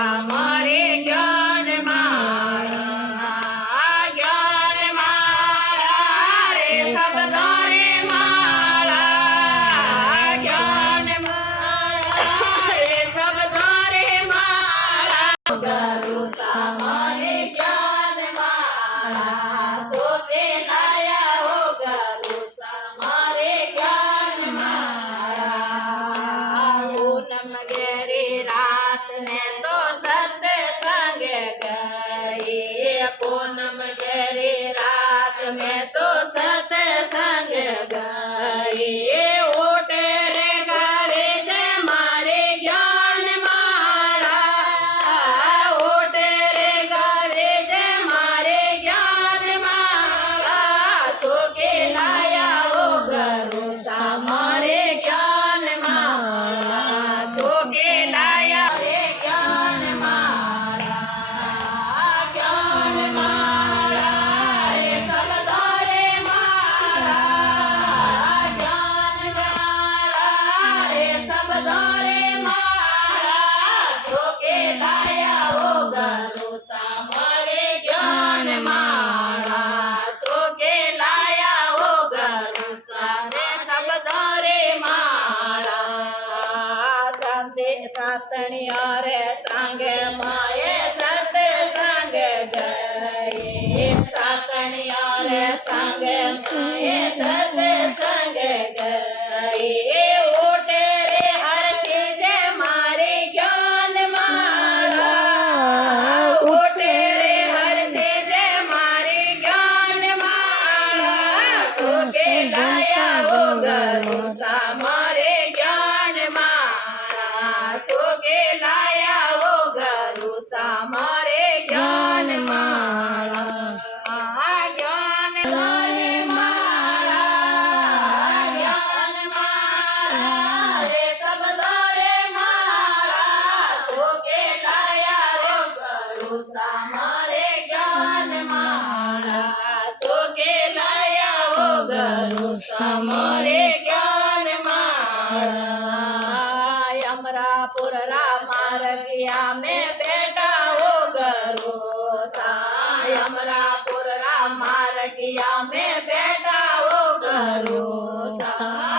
સામરે જ્ઞાન માળા રે શબ્દો રે માળા જ્ઞાન માળા રે શબ્દો રે માળા ગુરુ સામરે જ્ઞાન માળા સોપે લાયા હો ગુરુ સામરે જ્ઞાન માળા પૂનમ ઘેરે રાત में तो सत्संग गए पूनम घेरे रात में तो सत्संग गए ओटे रे घरे जय मारे ज्ञान माला ओटे रे घरे जय मारे ज्ञान माला सो के लाया हो गुरु सामरे ज्ञान माला सो के लाया रे ज्ञान माला रे शब्दो रे माला ज्ञान माला रे शब्दो रे माला सो के लाया हो गुरु सामरे ज्ञान माला सो के लाया हो गुरु सामरे शब्दो रे माला संते सातणिया रे संग माए सत्संग गए सातणिया रे संग माए सत्संग गए ओटे रे हर्षे जय मारे ज्ञान माला ओटे रे हर्षे जय मारे ज्ञान माला सो के लाया हो गुरु सामरे ज्ञान माला सो के लाया हो गुरु सामरे ज्ञान माला ज्ञान रे माला ज्ञान माला रे शब्दो रे माला सो के लाया हो गुरु सामरे ज्ञान माला सो के लाया हो गुरु सामरे ज्ञान माला अमरापुर रामारगिया में बेटा हो गुरु साई अमरापुर रामारगिया में बेटा हो गुरु साई